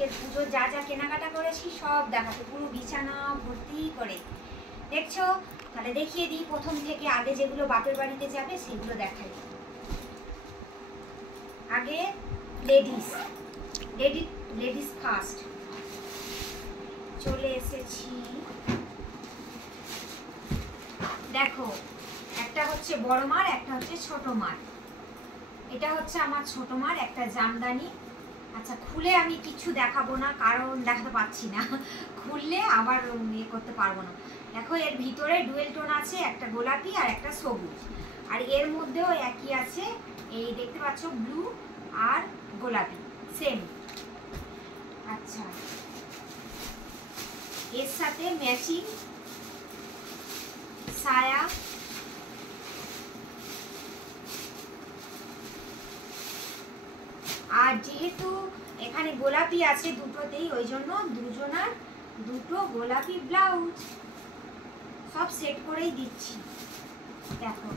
আজকের পুজো যা যা কেনাকাটা করেছি সব দেখাতে, পুরো বিছানা ভর্তি করে দেখছো। তাহলে দেখিয়ে দিই প্রথম থেকে, আগে যেগুলো বাপের বাড়িতে যাবে সেগুলো দেখাই। আগে লেডিস ফার্স্ট চলে এসেছি। দেখো, একটা হচ্ছে বড় মার, একটা হচ্ছে ছোট মার। এটা হচ্ছে আমার ছোট মার একটা জামদানি। আচ্ছা, খুলে আমি কিছু দেখাবো না, কারণ দেখাতে পাচ্ছি না, খুললে আবার ইয়ে করতে পারবো না। দেখো, এর ভিতরে ডুয়েল টোন আছে, একটা গোলাপি আর একটা সবুজ, আর এর মধ্যেও একই আছে, এই দেখতে পাচ্ছ ব্লু আর গোলাপি সেম। আচ্ছা, এর সাথে ম্যাচিং সায়া, আর যেহেতু এখানে গোলাপি আছে দুটোতেই, ওই জন্য দুজনার দুটো গোলাপি ব্লাউজ সব সেট করেই দিচ্ছি। দেখো,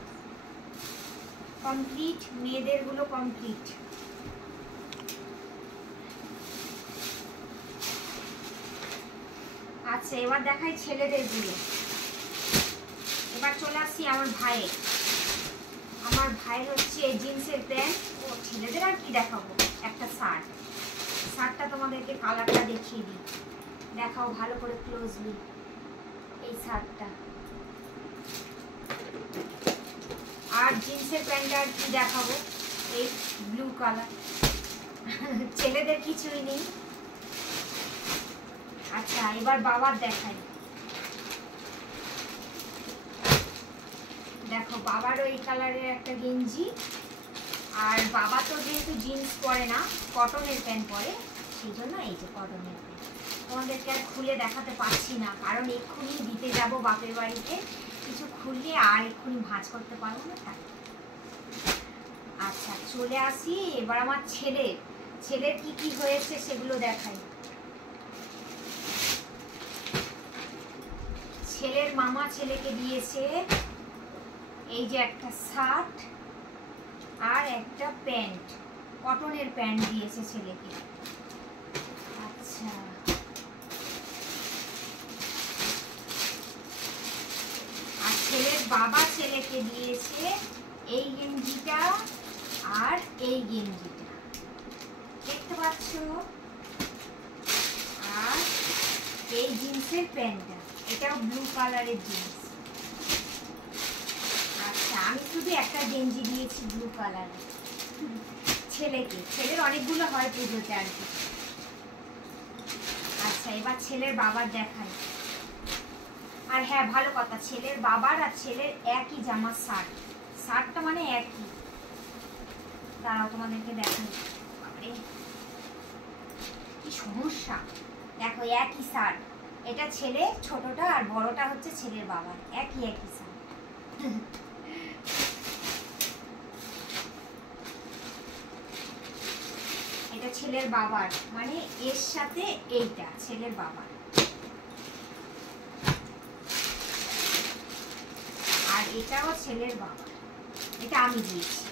কমপ্লিট, মেয়েদের গুলো কমপ্লিট। আচ্ছা, এবার দেখাই ছেলেদের গুলো। এবার চলে আসছি আমার ভাইয়ের। আমার ভাইয়ের হচ্ছে জিন্সের প্যান্ট। ও ছেলেদের আর কি দেখাবো, একটা শার্ট। শার্টটা তোমাদেরকে কালারটা দেখিয়ে দিই, দেখাও ভালো করে ক্লোজলি। এই শার্টটা আর জিন্সের প্যান্টটা আর কি দেখাবো, এই ব্লু কালার। ছেলেদের কিছুই নেই। আচ্ছা, এবার বাবার দেখাই। দেখো, বাবার ওই কালারের একটা গেঞ্জি, আর বাবা তো যেহেতু জিন্স পরে না, কটনের প্যান্ট পরে, সেই জন্য এই যে কটনের প্যান্ট। তোমাদেরকে আর খুলে দেখাতে পারছি না, কারণ এক্ষুনি দিতে যাব বাপের বাড়িতে, কিছু খুললে আর এক্ষুনি ভাঁজ করতে পারবো না তাই। আচ্ছা, চলে আসি এবার আমার ছেলের কি কি হয়েছে সেগুলো দেখাই। ছেলের মামা ছেলেকে দিয়েছে এই যে একটা শার্ট আর একটা প্যান্ট, কটনের প্যান্ট দিয়েছে ছেলেকে। আচ্ছা, আর ছেলের বাবা ছেলেকে দিয়েছে এই গেঞ্জিটা আর এই গেঞ্জিটা, দেখতে পাচ্ছ, আর এই জিন্সের প্যান্টটা, এটাও ব্লু কালারের জিন্স। আচ্ছা, আমি শুধু একটা গেঞ্জি দিয়েছি ব্লু কালারের ছেলেকে। ছেলের অনেকগুলো হয় পুজোতে আর কি। আচ্ছা, এবার ছেলের বাবার দেখাই। আর হ্যাঁ, ভালো কথা, ছেলের বাবার আর ছেলের একই জামার শার্টটা মানে একই। দাঁড়াও তোমাদেরকে দেখাই। কি সমস্যা, দেখো একই শার্ট। এটা ছেলে ছোটটা, আর বড়টা হচ্ছে ছেলের বাবার, একই শার্ট। এটা ছেলের বাবার, মানে এর সাথে এইটা ছেলের বাবার, আর এটাও ছেলের বাবার। এটা আমি দিয়েছি,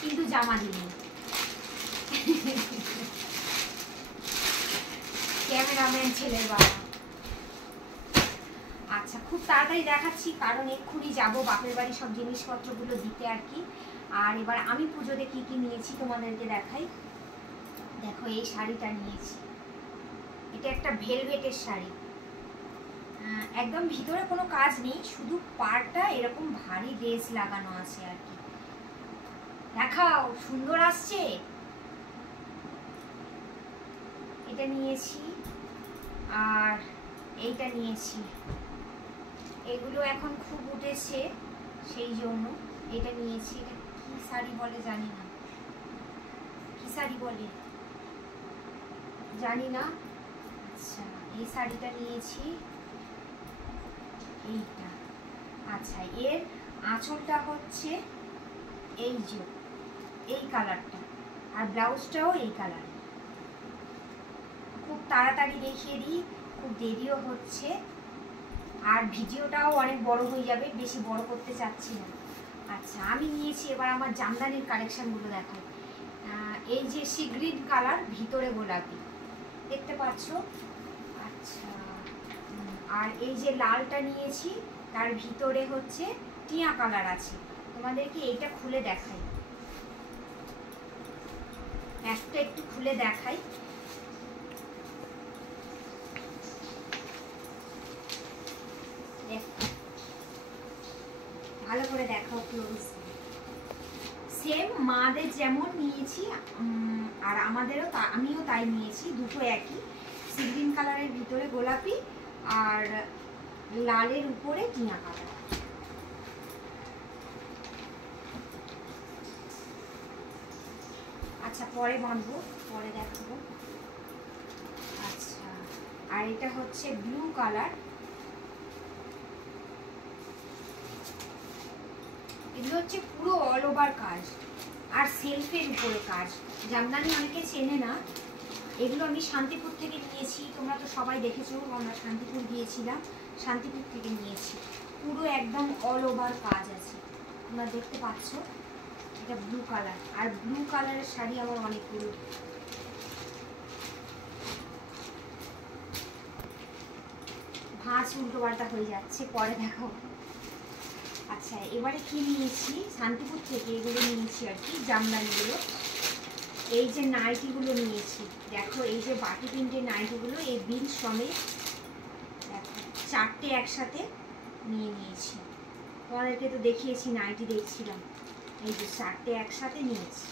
কিন্তু জামা দিইনি। ক্যামেরাম্যান ছেলের বাবা। আচ্ছা, খুব তাড়াতাড়ি দেখাচ্ছি, কারণ এক্ষুনি যাবো বাপের বাড়ি সব জিনিসপত্রগুলো দিতে আর কি। আর এবার আমি পুজোতে কি কি নিয়েছি তোমাদেরকে দেখাই। দেখো, এই শাড়িটা নিয়েছি, এটা একটা ভেলভেটের শাড়ি, একদম ভিতরে কোনো কাজ নেই, শুধু পাড়টা এরকম ভারী লেস লাগানো আছে আর কি। দেখাও, সুন্দর আসছে। এটা নিয়েছি, আর এইটা নিয়েছি, এগুলো এখন খুব উঠেছে সেই জন্য এটা নিয়েছি। এটা কি শাড়ি বলে জানি না, কি শাড়ি বলে জানি না। আচ্ছা, এই শাড়িটা নিয়েছি, এইটা। আচ্ছা, এর আঁচলটা হচ্ছে এই যে এই কালারটা, আর ব্লাউজটাও এই কালার। খুব তাড়াতাড়ি দেখিয়ে দিই, খুব দেরিও হচ্ছে, আর ভিডিওটাও অনেক বড় হয়ে যাবে, বেশি বড় করতে চাচ্ছি না। আচ্ছা, আমি নিয়েছি, এবার আমার জামদানির কালেকশনগুলো দেখাই। এই যে সি গ্রিন কালার, ভিতরে গোলাপি, দেখতে পাচ্ছ। আচ্ছা, আর এই যে লালটা নিয়েছি তার ভিতরে হচ্ছে টিয়া কালার আছে। তোমাদেরকে এইটা খুলে দেখাই, একটা একটু খুলে দেখাই। ভালো করে দেখাও ক্লোজ। সেম মাদের যেমন নিয়েছি আর আমাদেরও আমিও তাই নিয়েছি, দুটো একই। সি গ্রিন কালারের ভিতরে গোলাপি আর লালের উপরে টিয়া কালার। আচ্ছা পরে বাঁধবো, পরে দেখাবো। আচ্ছা, আর এটা হচ্ছে ব্লু কালার। এগুলো হচ্ছে পুরো অল ওভার কাজ আর সেলফের উপরে কাজ। জামদানি অনেকে চেনে না, এগুলো আমি শান্তিপুর থেকে নিয়েছি। তোমরা তো সবাই দেখেছো, আমরা শান্তিপুর গিয়েছিলাম, শান্তিপুর থেকে নিয়েছি। পুরো একদম অল ওভার কাজ আছে, তোমরা দেখতে পাচ্ছ। এটা ব্লু কালার, আর ব্লু কালারের শাড়ি আমার অনেকগুলো। ভাঁজ উল্টো পাল্টা হয়ে যাচ্ছে, পরে দেখো। আচ্ছা এবারে কি নিয়েছি শান্তিপুর থেকে, এগুলো নিয়েছি আর কি, জামদানিগুলো। এই যে নাইটিগুলো নিয়েছি, দেখো এই যে বাটি প্রিন্টের নাইটিগুলো, এই বিল সমেত দেখো 4টে একসাথে নিয়ে নিয়েছি। তোমাদেরকে তো দেখিয়েছি, নাইটি দেখছিলাম, এই যে 4টে একসাথে নিয়েছি।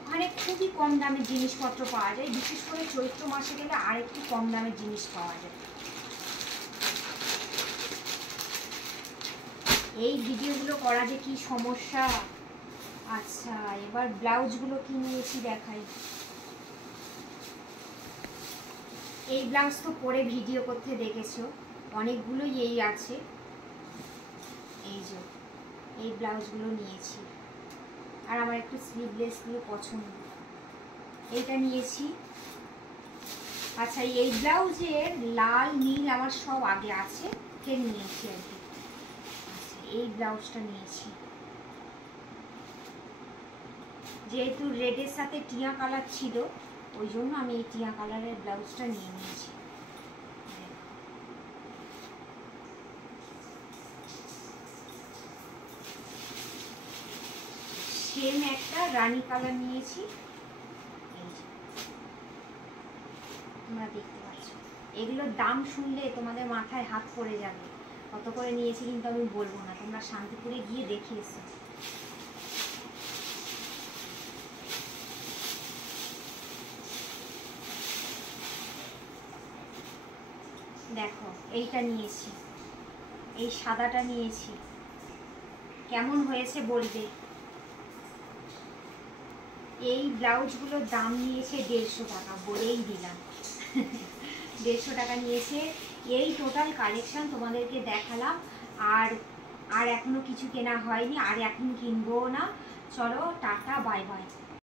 ওখানে খুবই কম দামের জিনিসপত্র পাওয়া যায়, বিশেষ করে চৈত্র মাসে গেলে আর একটু কম দামের জিনিস পাওয়া যায়। এই ভিডিওগুলো করা যে কি সমস্যা। আচ্ছা এবার ব্লাউজগুলো কি নিয়েছি দেখাই। এই ব্লাউজ তো পরে ভিডিও করতে দেখেছো, অনেকগুলোই এই আছে। এই যে এই ব্লাউজগুলো নিয়েছি, আর আমার একটু স্লিভলেসগুলো পছন্দ, এইটা নিয়েছি। আচ্ছা এই ব্লাউজের লাল নীল আমার সব আগে আছে, ফের নিয়েছি আর কি। আচ্ছা এই ব্লাউজটা নিয়েছি, যেহেতু রেডের সাথে টিয়া কালার ছিল ওই জন্য আমি এই টিয়া কালারের ব্লাউজটা নিয়ে নিয়েছি। সেম একটা রানী কালার নিয়েছি, এই যে তোমরা দেখতে পাচ্ছ। এগুলোর দাম শুনলে তোমাদের মাথায় হাত পড়ে যাবে, কত করে নিয়েছি কিন্তু আমি বলবো না, তোমরা শান্তিপুরে গিয়ে দেখে এসো। দেখো এইটা নিয়েছি, এই সাদাটা নিয়েছি, কেমন হয়েছে বলবে। এই ব্লাউজগুলোর দাম নিয়েছে 150 টাকা, বলেই দিলাম। 150 টাকা নিয়েছে। এই টোটাল কালেকশন তোমাদেরকে দেখালাম, আর এখনো কিছু কেনা হয়নি, আর এখন কিনবো না। চলো টাটা, বাই বাই।